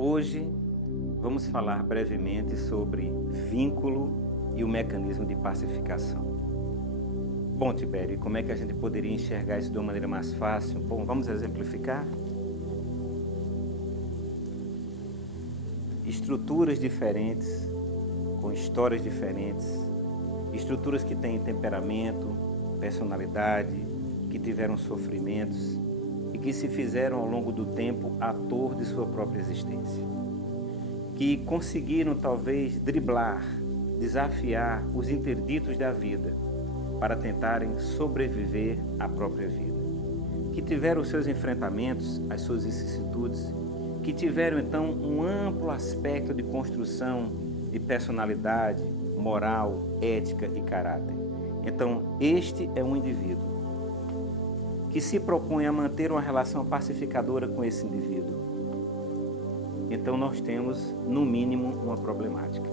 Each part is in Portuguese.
Hoje vamos falar brevemente sobre vínculo e o mecanismo de pacificação. Bom, Tibério, como é que a gente poderia enxergar isso de uma maneira mais fácil? Bom, vamos exemplificar? Estruturas diferentes, com histórias diferentes, estruturas que têm temperamento, personalidade, que tiveram sofrimentos e que se fizeram ao longo do tempo ator de sua própria existência. Que conseguiram talvez driblar, desafiar os interditos da vida para tentarem sobreviver à própria vida. Que tiveram os seus enfrentamentos, as suas vicissitudes, que tiveram então um amplo aspecto de construção de personalidade, moral, ética e caráter. Então, este é um indivíduo que se propõe a manter uma relação pacificadora com esse indivíduo. Então nós temos, no mínimo, uma problemática.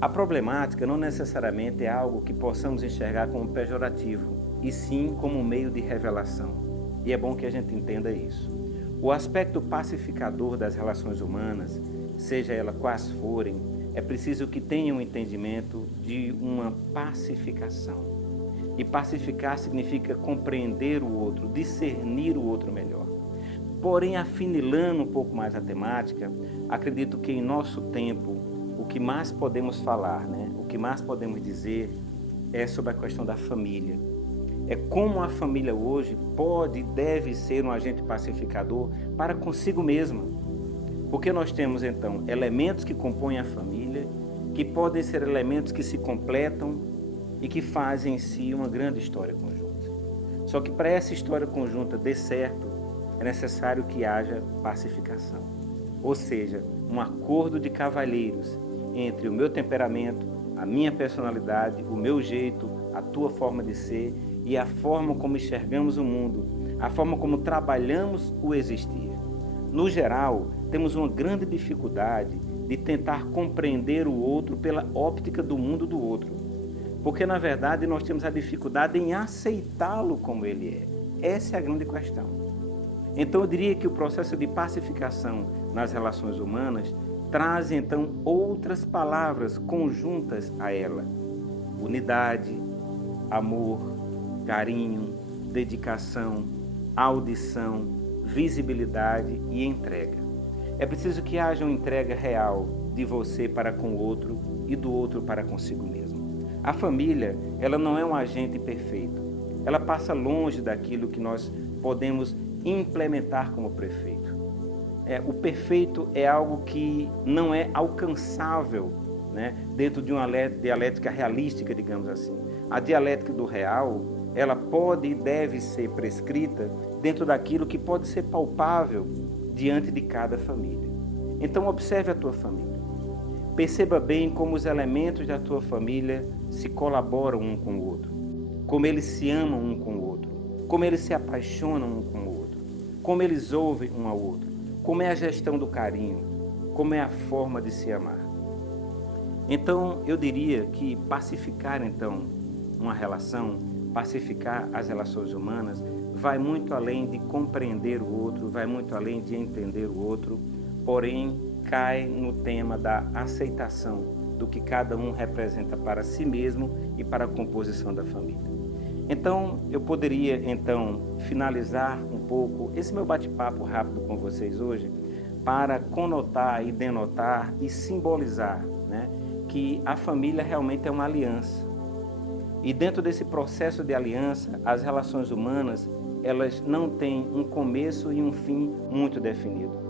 A problemática não necessariamente é algo que possamos enxergar como pejorativo, e sim como um meio de revelação. E é bom que a gente entenda isso. O aspecto pacificador das relações humanas, seja elas quais forem, é preciso que tenha um entendimento de uma pacificação. E pacificar significa compreender o outro, discernir o outro melhor. Porém, afunilando um pouco mais a temática, acredito que em nosso tempo, o que mais podemos falar, o que mais podemos dizer é sobre a questão da família. É como a família hoje pode e deve ser um agente pacificador para consigo mesma. Porque nós temos, então, elementos que compõem a família, que podem ser elementos que se completam e que fazem em si uma grande história conjunta. Só que para essa história conjunta dar certo, é necessário que haja pacificação. Ou seja, um acordo de cavalheiros entre o meu temperamento, a minha personalidade, o meu jeito, a tua forma de ser e a forma como enxergamos o mundo, a forma como trabalhamos o existir. No geral, temos uma grande dificuldade de tentar compreender o outro pela óptica do mundo do outro. Porque, na verdade, nós temos a dificuldade em aceitá-lo como ele é. Essa é a grande questão. Então, eu diria que o processo de pacificação nas relações humanas traz, então, outras palavras conjuntas a ela. Unidade, amor, carinho, dedicação, audição, visibilidade e entrega. É preciso que haja uma entrega real de você para com o outro e do outro para consigo mesmo. A família, ela não é um agente perfeito. Ela passa longe daquilo que nós podemos implementar como perfeito. O perfeito é algo que não é alcançável, dentro de uma dialética realística, digamos assim. A dialética do real, ela pode e deve ser prescrita dentro daquilo que pode ser palpável diante de cada família. Então, observe a tua família. Perceba bem como os elementos da tua família se colaboram um com o outro, como eles se amam um com o outro, como eles se apaixonam um com o outro, como eles ouvem um ao outro, como é a gestão do carinho, como é a forma de se amar. Então, eu diria que pacificar, então, uma relação, pacificar as relações humanas, vai muito além de compreender o outro, vai muito além de entender o outro, porém, cai no tema da aceitação do que cada um representa para si mesmo e para a composição da família. Então, eu poderia, finalizar um pouco esse meu bate-papo rápido com vocês hoje para conotar e denotar e simbolizar, que a família realmente é uma aliança. E dentro desse processo de aliança, as relações humanas, elas não têm um começo e um fim muito definido,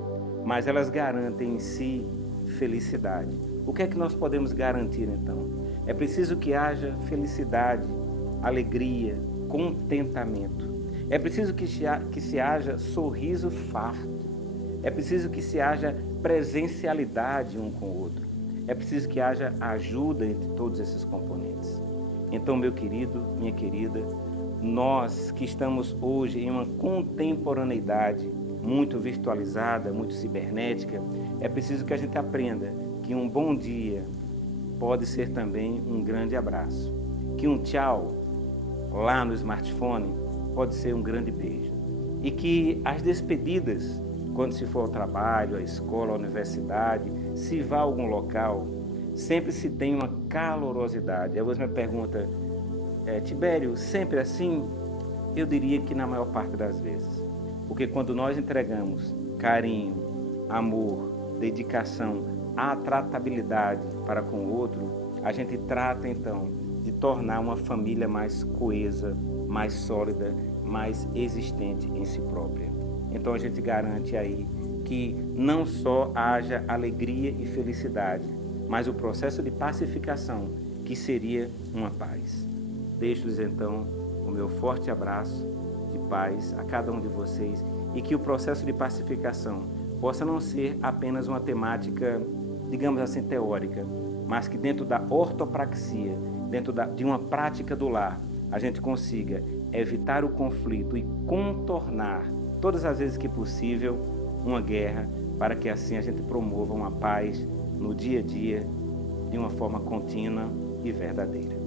mas elas garantem em si felicidade. O que é que nós podemos garantir, então? É preciso que haja felicidade, alegria, contentamento. É preciso que se haja sorriso farto. É preciso que se haja presencialidade um com o outro. É preciso que haja ajuda entre todos esses componentes. Então, meu querido, minha querida, nós que estamos hoje em uma contemporaneidade muito virtualizada, muito cibernética, é preciso que a gente aprenda que um bom dia pode ser também um grande abraço, que um tchau lá no smartphone pode ser um grande beijo e que as despedidas quando se for ao trabalho, à escola, à universidade, se vá a algum local, sempre se tem uma calorosidade. Aí você me pergunta, Tibério, sempre assim? Eu diria que na maior parte das vezes. Porque quando nós entregamos carinho, amor, dedicação, a tratabilidade para com o outro, a gente trata então de tornar uma família mais coesa, mais sólida, mais existente em si própria. Então a gente garante aí que não só haja alegria e felicidade, mas o processo de pacificação, que seria uma paz. Deixo-lhes então o meu forte abraço de paz a cada um de vocês e que o processo de pacificação possa não ser apenas uma temática, digamos assim, teórica, mas que dentro da ortopraxia, dentro de uma prática do lar, a gente consiga evitar o conflito e contornar, todas as vezes que possível, uma guerra, para que assim a gente promova uma paz no dia a dia, de uma forma contínua e verdadeira.